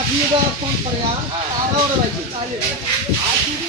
আপনি তো ফোন করে আর ওরা বাইকে আর যদি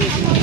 baby.